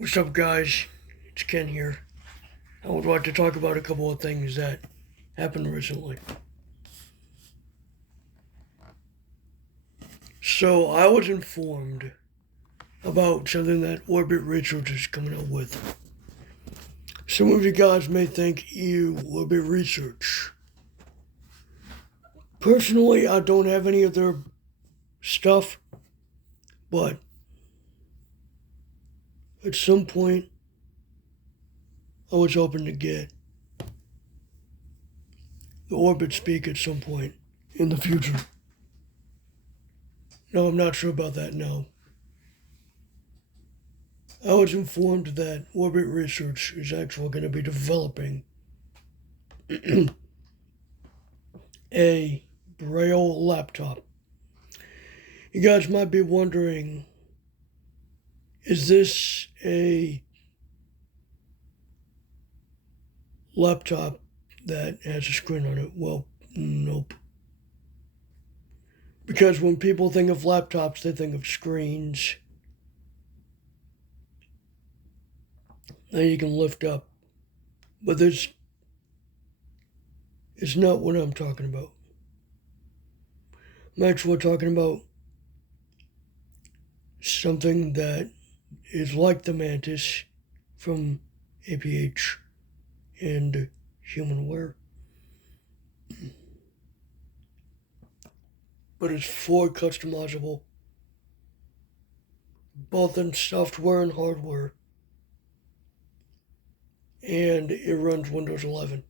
What's up, guys? It's Ken here. I would like to talk about a couple of things that happened recently. So, I was informed about something that Orbit Research is coming up with. Some of you guys may think, ew, Orbit Research. Personally, I don't have any of their stuff, but at some point, I was hoping to get the Orbit Speak at some point in the future. No, I'm not sure about that now. I was informed that Orbit Research is actually going to be developing a Braille laptop. You guys might be wondering, is this a laptop that has a screen on it? Well, nope. Because when people think of laptops, they think of screens that you can lift up. But this is not what I'm talking about. I'm actually talking about something that is like the Mantis from APH and Humanware. But it's Ford customizable, both in software and hardware. And it runs Windows 11.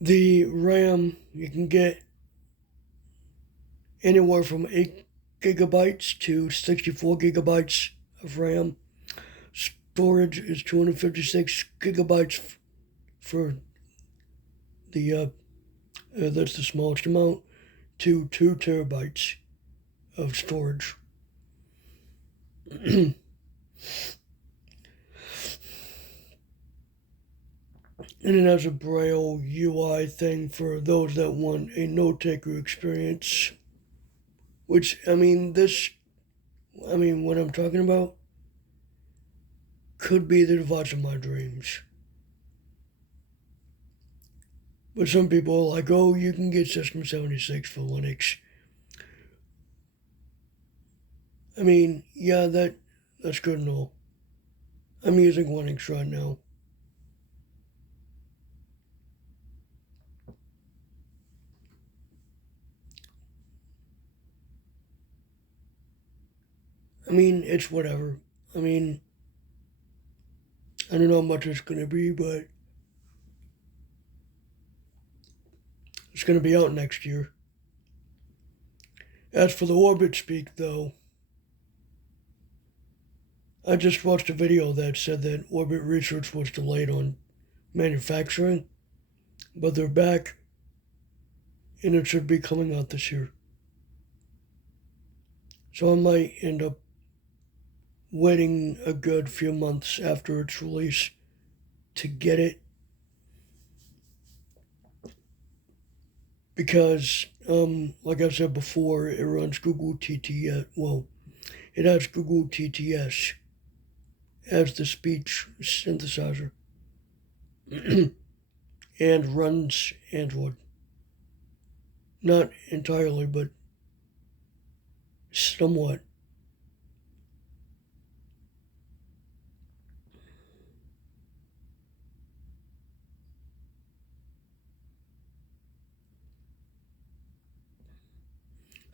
The RAM, you can get anywhere from 8 gigabytes to 64 gigabytes of RAM. Storage is 256 gigabytes for the, that's the smallest amount, to 2 terabytes of storage. And it has a Braille UI thing for those that want a note-taker experience. Which, what I'm talking about could be the device of my dreams. But some people are like, oh, you can get System 76 for Linux. Yeah, that's good and all. I'm using Linux right now. It's whatever. I don't know how much it's going to be, but it's going to be out next year. As for the Orbit Speak, though, I just watched a video that said that Orbit Research was delayed on manufacturing, but they're back, and it should be coming out this year. So I might end up waiting a good few months after its release to get it, because, like I said before, it runs Google TTS. Well, it has Google TTS as the speech synthesizer and runs Android. Not entirely, but somewhat.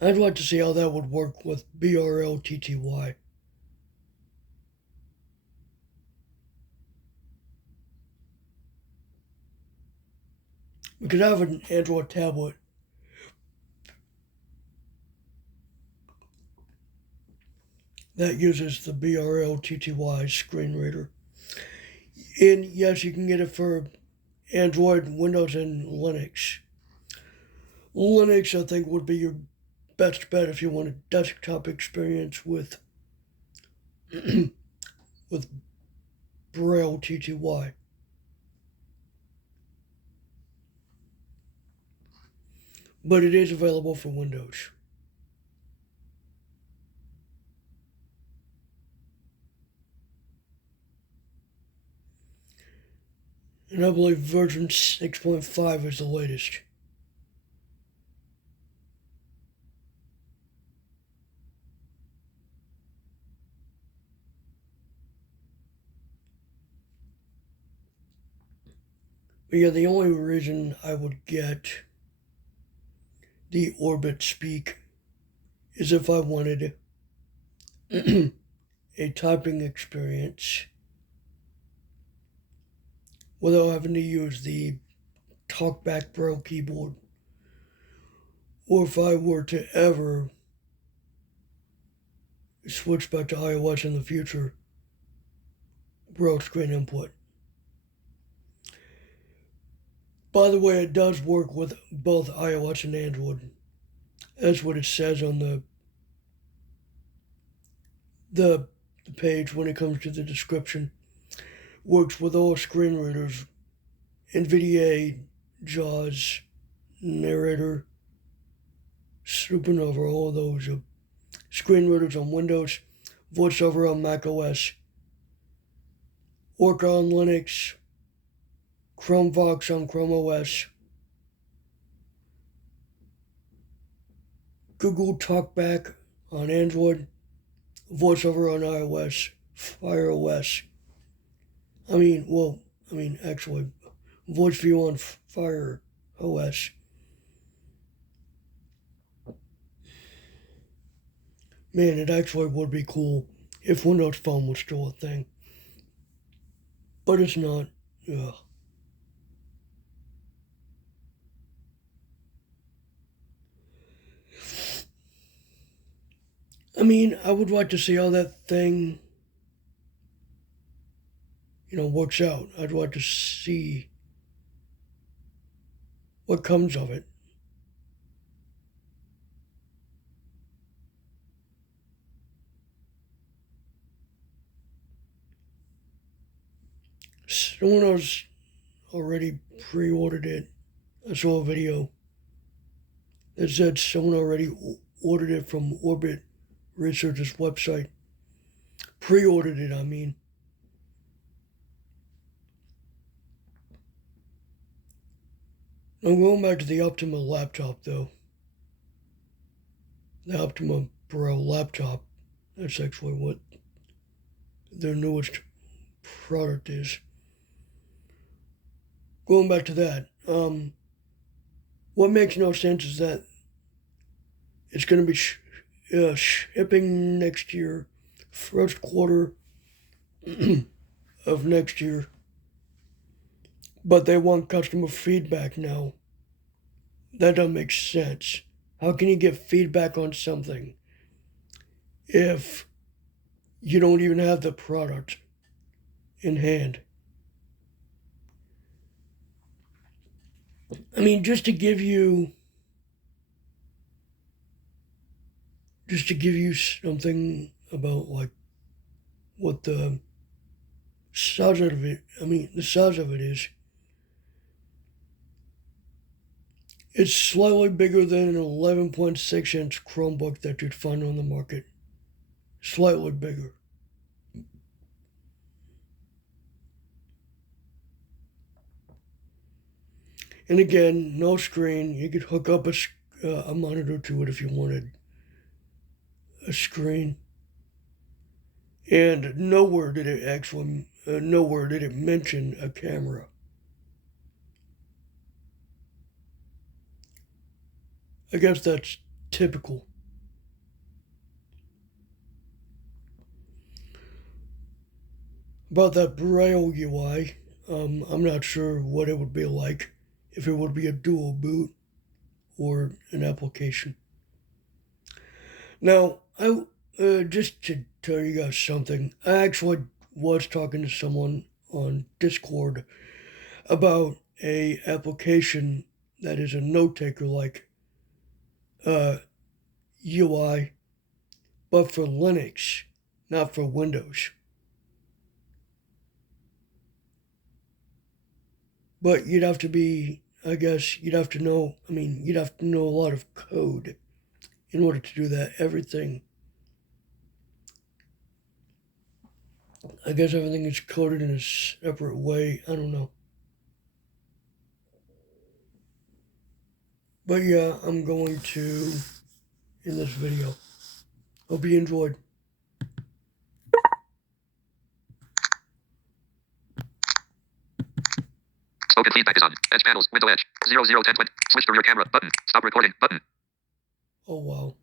I'd like to see how that would work with BRLTTY. Because I have an Android tablet that uses the BRLTTY screen reader. And yes, you can get it for Android, Windows, and Linux. Linux, I think, would be your best bet if you want a desktop experience with with Braille TTY. but it is available for Windows. And I believe version 6.5 is the latest. But yeah, the only reason I would get the Orbit Speak is if I wanted a typing experience without having to use the TalkBack Braille keyboard, or if I were to ever switch back to iOS in the future, Braille screen input. By the way, it does work with both iOS and Android. That's what it says on the page when it comes to the description. Works with all screen readers, NVDA, JAWS, Narrator, Supernova, all of those screen readers on Windows, VoiceOver on Mac OS, Orca on Linux, ChromeVox on Chrome OS, Google TalkBack on Android, VoiceOver on iOS, Fire OS. Actually, VoiceView on Fire OS. Man, it actually would be cool if Windows Phone was still a thing. But it's not. Ugh. I would like to see how that thing, works out. I'd like to see what comes of it. Someone else already pre-ordered it. I saw a video that said someone already ordered it from Orbit Research's website. Pre-ordered it, I mean. I'm going back to the Optima laptop, though. The Optima Braille Laptop. That's actually what their newest product is. Going back to that, what makes no sense is that it's going to be shipping next year, first quarter of next year, but they want customer feedback now. That doesn't make sense. How can you get feedback on something if you don't even have the product in hand? Just to give you something about like what the size of it. The size of it is. It's slightly bigger than an 11.6-inch Chromebook that you'd find on the market. Slightly bigger. And again, no screen. You could hook up a monitor to it if you wanted a screen. And nowhere did it mention a camera. I guess that's typical. About that Braille UI, I'm not sure what it would be like, if it would be a dual boot or an application. Now, just to tell you guys something, I actually was talking to someone on Discord about a application that is a note taker like UI, but for Linux, not for Windows. But you'd have to be I guess you'd have to know, you'd have to know a lot of code in order to do that. I guess everything is coded in a separate way. I don't know. But yeah, I'm going to end this video. Hope you enjoyed. Spoken feedback is on. Edge panels. Window edge. 001020. Switch to rear camera. Button. Stop recording. Button. Oh wow.